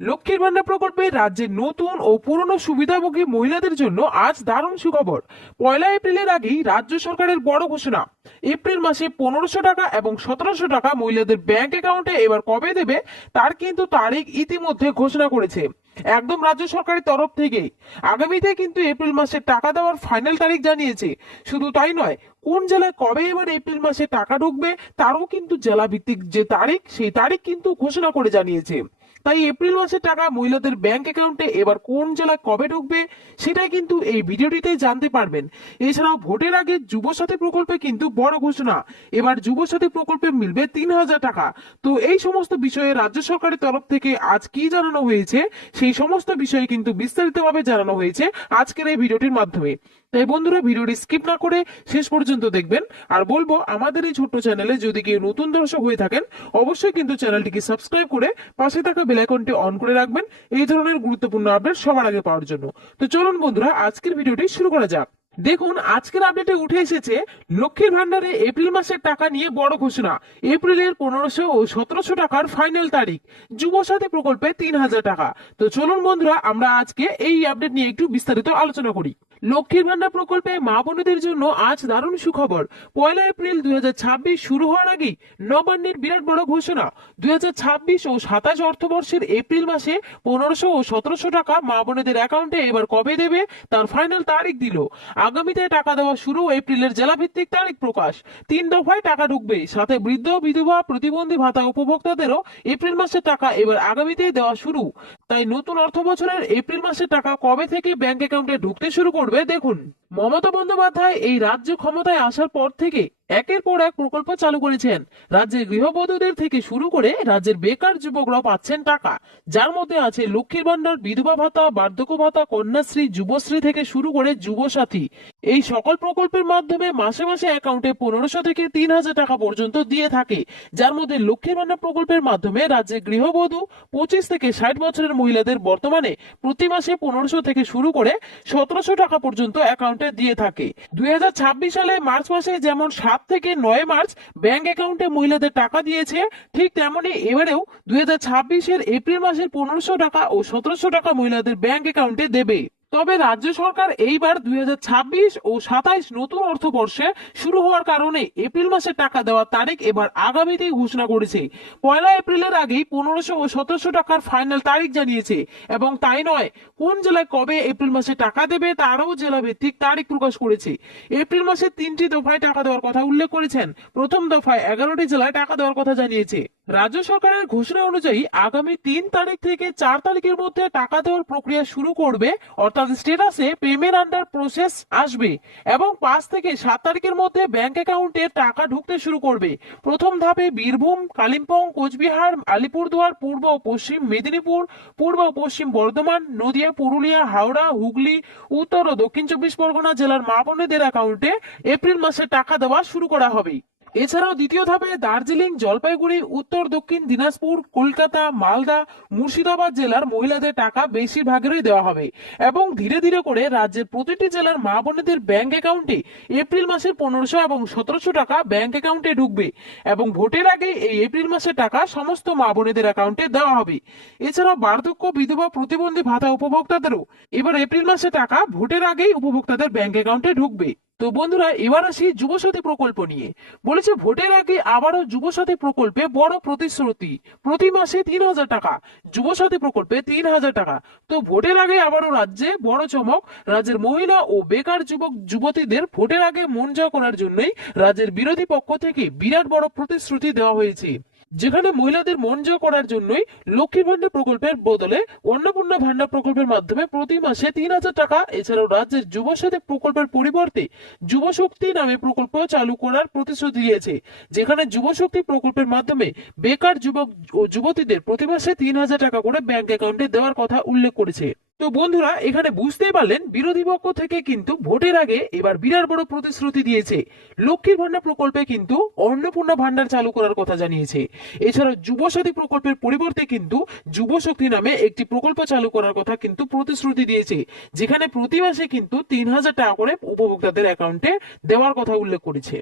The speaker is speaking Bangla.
লক্ষ্মীর ভান্ডার প্রকল্পে রাজ্যের নতুন ও পুরনো সুবিধাভোগী মহিলাদের জন্য আজ দারুণ সুখবর। 1 এপ্রিলের আগেই রাজ্য সরকারের বড় ঘোষণা। এপ্রিল মাসে 1500 টাকা এবং 1700 টাকা মহিলাদের ব্যাংক অ্যাকাউন্টে এবার কবে দেবে তার কিন্তু তারিখ ইতিমধ্যে ঘোষণা করেছে একদম রাজ্য সরকারের তরফ থেকেই। আগামীতে কিন্তু এপ্রিল মাসে টাকা দেওয়ার ফাইনাল তারিখ জানিয়েছে। শুধু তাই নয়, কোন জেলায় কবে এবার এপ্রিল মাসে টাকা ঢুকবে তারও কিন্তু জেলা ভিত্তিক যে তারিখ সেই তারিখ কিন্তু ঘোষণা করে জানিয়েছে। তাই এপ্রিল মাসের টাকা মহিলাদের ব্যাংক অ্যাকাউন্টে এবার কোন জেলায় কবে ঢুকবে সেটাই কিন্তু এই ভিডিওটিতে জানতে পারবেন। এছাড়াও ভোটের আগে যুবসাথী প্রকল্পে কিন্তু বড় ঘোষণা, এবার যুবসাথী প্রকল্পে মিলবে 3000 টাকা। তো এই সমস্ত বিষয়ে রাজ্য সরকারের তরফ থেকে আজ কি জানানো হয়েছে সেই সমস্ত বিষয়ে কিন্তু বিস্তারিতভাবে জানানো হয়েছে আজকের এই ভিডিওটির মাধ্যমে। তাই বন্ধুরা, ভিডিওটি স্কিপ না করে শেষ পর্যন্ত দেখবেন। আর বলবো, আমাদের এই ছোট্ট চ্যানেলে যদি কেউ নতুন দর্শক হয়ে থাকেন অবশ্যই কিন্তু চ্যানেলটিকে সাবস্ক্রাইব করে পাশে থাকা বেল আইকনটি অন করে রাখবেন এই ধরনের গুরুত্বপূর্ণ আপডেট সবার আগে পাওয়ার জন্য। তো চলুন বন্ধুরা, আজকের ভিডিওটি শুরু করা যাক। দেখুন, আজকের আপডেটে উঠে এসেছে লক্ষ্মীর ভান্ডারে এপ্রিল মাসের টাকা নিয়ে বড় ঘোষণা। এপ্রিলের 1500 ও 1700 টাকার ফাইনাল তারিখ। যুবসাথী প্রকল্পে 3000 টাকা। তো চলুন বন্ধুরা, আমরা আজকে এই আপডেট নিয়ে একটু বিস্তারিত আলোচনা করি। লক্ষ্মীর ভান্ডার প্রকল্পে মা বোনেদের জন্য আজ দারুণ সুখবর। 1 এপ্রিল 2026 শুরু হওয়ার আগেই নবান্নের বিরাট বড় ঘোষণা। 2026 ও 27 অর্থবর্ষের এপ্রিল মাসে 1500 ও 1700 টাকা মা বোনেদের অ্যাকাউন্টে এবার কবে দেবে তার ফাইনাল তারিখ দিল। আগামীতে টাকা দেওয়া শুরু, এপ্রিলের জেলাভিত্তিক তারিখ প্রকাশ। 3 দফায় টাকা ঢুকবে, সাথে বৃদ্ধ বিধবা প্রতিবন্ধী ভাতা উপভোক্তাদেরও এপ্রিল মাসের টাকা এবার আগামীতেই দেওয়া শুরু। তাই নতুন অর্থ বছরের এপ্রিল মাসের টাকা কবে থেকে ব্যাংক অ্যাকাউন্টে ঢুকতে শুরু করবে দেখুন। মমতা বন্দ্যোপাধ্যায় এই রাজ্য ক্ষমতায় আসার পর থেকে একের পর এক প্রকল্প চালু করেছেন। রাজ্যের গৃহবধূদের থেকে শুরু করে রাজ্যের বেকার যুবকরাও পাচ্ছেন টাকা, যার মধ্যে আছে লক্ষ্মীর ভান্ডার, বিধবা ভাতা, বার্ধক্য ভাতা, কন্যাশ্রী, যুবশ্রী থেকে শুরু করে যুবসাথী। এই সকল প্রকল্পের মাধ্যমে মাসে মাসে অ্যাকাউন্টে 1500 থেকে 3000 টাকা পর্যন্ত দিয়ে থাকে, যার মধ্যে লক্ষ্মীর ভান্ডার প্রকল্পের মাধ্যমে রাজ্যের গৃহবধূ 25 থেকে 60 বছরের মহিলাদের বর্তমানে প্রতি মাসে 1500 থেকে শুরু করে 1700 টাকা পর্যন্ত অ্যাকাউন্টে দিয়ে থাকে। 2026 সালে মার্চ মাসে যেমন 7 থেকে 9 মার্চ ব্যাংক অ্যাকাউন্টে মহিলাদের টাকা দিয়েছে, ঠিক তেমনি এবারেও 2026-এর এপ্রিল মাসের 1500 টাকা ও 1700 টাকা মহিলাদের ব্যাংক অ্যাকাউন্টে দেবে। তবে রাজ্য সরকার এইবার 2026 ও 27 নতুন অর্থবর্ষে শুরু হওয়ার কারণে এপ্রিল মাসে টাকা দেওয়ার তারিখ এবার আগামীতেই ঘোষণা করেছে। 1 এপ্রিলের আগেই 1500 ও 1700 টাকার ফাইনাল তারিখ জানিয়েছে। এবং তাই নয়, কোন জেলায় কবে এপ্রিল মাসে টাকা দেবে তারও জেলা ভিত্তিক তারিখ প্রকাশ করেছে। এপ্রিল মাসে 3টি দফায় টাকা দেওয়ার কথা উল্লেখ করেছেন। প্রথম দফায় 11টি জেলায় টাকা দেওয়ার কথা জানিয়েছে। রাজ্য সরকারের ঘোষণা অনুযায়ী আগামী 3 তারিখ থেকে 4 তারিখের মধ্যে টাকা দেওয়ার প্রক্রিয়া শুরু করবে, অর্থাৎ স্ট্যাটাসে পেমেন্ট আন্ডার প্রসেস আসবে এবং 5 থেকে 7 তারিখের মধ্যে ব্যাংক অ্যাকাউন্টে টাকা ঢুকতে শুরু করবে। প্রথম ধাপে বীরভূম, কালিম্পং, কোচবিহার, আলিপুরদুয়ার, পূর্ব ও পশ্চিম মেদিনীপুর, পূর্ব ও পশ্চিম বর্ধমান, নদিয়া, পুরুলিয়া, হাওড়া, হুগলি, উত্তর ও দক্ষিণ 24 পরগনা জেলার মা বোনেদের অ্যাকাউন্টে এপ্রিল মাসে টাকা দেওয়া শুরু করা হবে। এছাড়াও দ্বিতীয় ধাপে দার্জিলিং, জলপাইগুড়ি, উত্তর দক্ষিণ দিনাজপুর, কলকাতা, মালদা, মুর্শিদাবাদ জেলার মহিলাদের টাকা বেশিরভাগেরই দেওয়া হবে এবং ধীরে ধীরে করে রাজ্যের প্রতিটি জেলার মা বোনেদের ব্যাংক অ্যাকাউন্টে এপ্রিল মাসের 1500 এবং 1700 টাকা ব্যাংক অ্যাকাউন্টে ঢুকবে এবং ভোটের আগে এই এপ্রিল মাসের টাকা সমস্ত মা বোনেদের অ্যাকাউন্টে দেওয়া হবে। এছাড়াও বার্ধক্য, বিধবা, প্রতিবন্ধী ভাতা উপভোক্তাদেরও এবার এপ্রিল মাসে টাকা ভোটের আগেই উপভোক্তাদের ব্যাংক অ্যাকাউন্টে ঢুকবে। তো বন্ধুরা, এবার আসি যুবসাথী প্রকল্প নিয়ে। বলেছে ভোটের আগে আবারও যুবসাথী প্রকল্পে বড় প্রতিশ্রুতি, প্রতি মাসে 3000 টাকা। যুবসাথী প্রকল্পে 3000 টাকা। তো ভোটের আগে আবারও রাজ্যে বড় চমক। রাজ্যের মহিলা ও বেকার যুবক যুবতীদের ভোটের আগে মন জয় করার জন্যই রাজ্যের বিরোধী পক্ষ থেকে বিরাট বড় প্রতিশ্রুতি দেওয়া হয়েছে, যেখানে মহিলাদের মন জয় করার জন্যই লক্ষ্মীর ভান্ডার প্রকল্পের বদলে অন্নপূর্ণা ভান্ডার প্রকল্পের মাধ্যমে প্রতি মাসে 3000 টাকা। এছাড়াও রাজ্যের যুবসাথী প্রকল্পের পরিবর্তে যুবশক্তি নামে প্রকল্প চালু করার প্রতিশ্রুতি দিয়েছে, যেখানে যুবশক্তি প্রকল্পের মাধ্যমে বেকার যুবক ও যুবতীদের প্রতি মাসে 3000 টাকা করে ব্যাংক অ্যাকাউন্টে দেওয়ার কথা উল্লেখ করেছে। তো বন্ধুরা, এখানে বুঝতেই পারলেন বিরোধী পক্ষ থেকে কিন্তু ভোটের আগে এবার বিরাট বড় প্রতিশ্রুতি দিয়েছে। লক্ষ্মীর ভান্ডার প্রকল্পে কিন্তু অন্নপূর্ণা ভান্ডার চালু করার কথা জানিয়েছে। এছাড়া যুবসাথী প্রকল্পের পরিবর্তে কিন্তু যুবশক্তি নামে একটি প্রকল্প চালু করার কথা কিন্তু প্রতিশ্রুতি দিয়েছে, যেখানে প্রতি মাসে কিন্তু 3000 টাকা করে উপভোক্তাদের অ্যাকাউন্টে দেওয়ার কথা উল্লেখ করেছে।